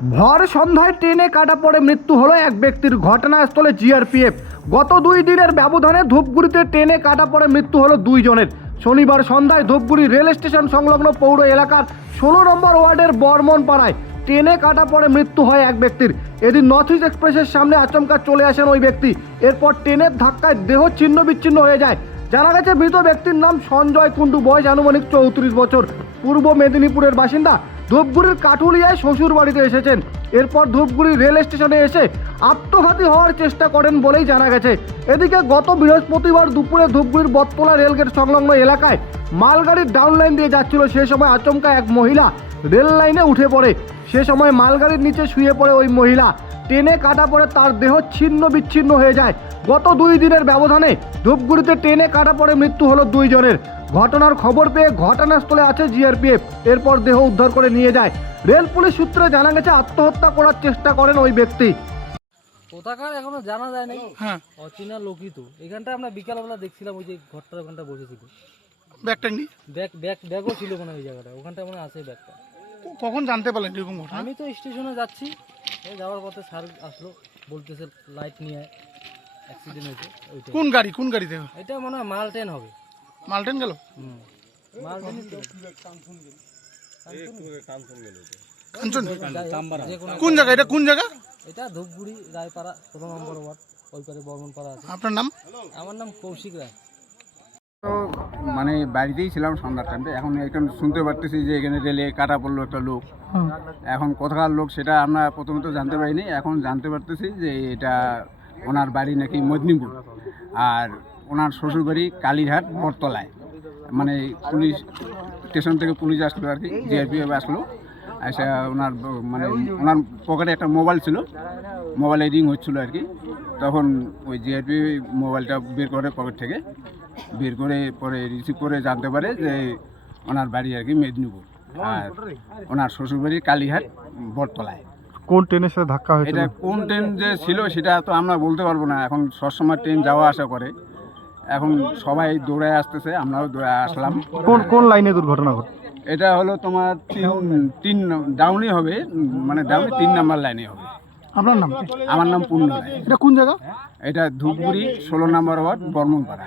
ভর সন্ধ্যায় ট্রেনে কাটা পড়ে মৃত্যু হলো এক ব্যক্তির ঘটনাস্থলে জিআরপিএফ। গত দুই দিনের ব্যবধানে ধূপগুড়িতে ট্রেনে কাটা পড়ে মৃত্যু হলো দুইজনের। শনিবার সন্ধ্যায় ধূপগুড়ি রেল স্টেশন সংলগ্ন পৌর এলাকার ষোলো নম্বর ওয়ার্ডের বর্মন পাড়ায় ট্রেনে কাটা পড়ে মৃত্যু হয় এক ব্যক্তির। এদিন নর্থ ইস্ট এক্সপ্রেসের সামনে আচমকা চলে আসেন ওই ব্যক্তি। এরপর ট্রেনের ধাক্কায় দেহ ছিন্ন বিচ্ছিন্ন হয়ে যায়। জানা গেছে, মৃত ব্যক্তির নাম সঞ্জয় কুণ্ডু। বয়স আনুমানিক চৌত্রিশ বছর। পূর্ব মেদিনীপুরের বাসিন্দা ধূপগুড়ির কাঠুলিয়ায় শ্বশুর বাড়িতে এসেছেন। এরপর ধূপগুড়ি রেল স্টেশনে এসে আত্মঘাতী হওয়ার চেষ্টা করেন বলেই জানা গেছে। এদিকে গত বৃহস্পতিবার দুপুরে ধূপগুড়ির বটতলা রেলগেট সংলগ্ন এলাকায় মালগাড়ির ডাউন লাইন দিয়ে যাচ্ছিল। সে সময় আচমকা এক মহিলা রেল লাইনে উঠে পড়ে। সে সময় মালগাড়ির নিচে শুয়ে পড়ে ওই মহিলা। ট্রেনে কাটা পড়ে তার দেহ ছিন্ন বিচ্ছিন্ন হয়ে যায়। গত দুই দিনের ব্যবধানে ধূপগুড়িতে ট্রেনে কাটা পড়ে মৃত্যু হলো দুইজনের। ঘটনার খবর পেয়ে ঘটনাস্থলে আছে জিআরপিএফ। এরপর দেহ উদ্ধার করে নিয়ে যায়। রেল পুলিশ সূত্রে জানা গেছে আত্মহত্যা করার চেষ্টা করেন ওই ব্যক্তি। কোথাকার এখনও জানা যায় নাই হ্যাঁ। অচেনা লোকই তো। এখানটা আমরা বিকালবেলা দেখছিলাম ওই যে ঘরটার ওখানটা বসেছিল ব্যাগটা নিয়ে ব্যাগ ব্যাগ ব্যাগও ছিল মনে ওই জায়গাটা ওখানটা মনে আছে ব্যাগটা। কখন জানতে পারলেন এরকম ঘটনা? আমি তো স্টেশনে যাচ্ছি। এই যাওয়ার পথে স্যার আসলো বলতেছে লাইট নিয়ে অ্যাক্সিডেন্ট হয়েছে ওইটা কোন গাড়ি কোন গাড়িতে? এটা মনে হয় মাল ট্রেন হবে। মালটেন গেল? হুম। মাল তো। কাঞ্চন? কোন জায়গা? এটা কোন জায়গা? এটা ধূপগুড়ি রায়পাড়া ষোলো নম্বর ওয়ার্ড ওই পারে বর্মনপাড়া আছে। আপনার নাম? আমার নাম কৌশিক রায়। তো মানে বাড়িতেই ছিলাম সন্ধ্যার টাইমে এখন এখন শুনতে পারতেছি যে এখানে রেলে কাটা পড়ল একটা লোক। এখন কোথাকার লোক সেটা আমরা প্রথমে তো জানতে পারিনি। এখন জানতে পারতেছি যে এটা ওনার বাড়ি নাকি মেদিনীপুর আর ওনার শ্বশুর বাড়ি কালীঘাট বটতলায়। মানে পুলিশ স্টেশন থেকে পুলিশ আসলো আর কি জিআরপিএফ আসলো। এসে ওনার মানে ওনার পকেটে একটা মোবাইল ছিল। মোবাইলে রিং হচ্ছিল আর কি। তখন ওই জিআরপি মোবাইলটা বের করে পকেট থেকে। বের করে পরে রিসিভ করে জানতে পারে যে ওনার বাড়ি আর কি মেদিনীপুর। আর ওনার শ্বশুরবাড়ি কালীঘাট বটতলায়। কোন ট্রেনের সাথে ধাক্কা এটা কোন ট্রেন যে ছিল সেটা তো আমরা বলতে পারব না। এখন সবসময় ট্রেন যাওয়া আসা করে। এখন সবাই দৌড়ায় আসতেছে আমরাও দৌড়ায় আসলাম। কোন কোন লাইনে দুর্ঘটনা ঘটে? এটা হলো তোমার তিন তিন ডাউনই হবে মানে ডাউনে তিন নাম্বার লাইনে হবে। আপনার নাম আমার নাম পূর্ণ রায়। এটা কোন জায়গা? এটা ধূপগুড়ি ষোলো নম্বর ওয়ার্ড বর্মনপাড়া।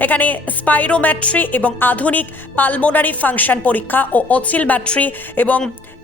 এখানে স্পাইরোম্যাট্রি এবং আধুনিক পালমোনারি ফাংশন পরীক্ষা ও অসিলম্যাট্রি এবং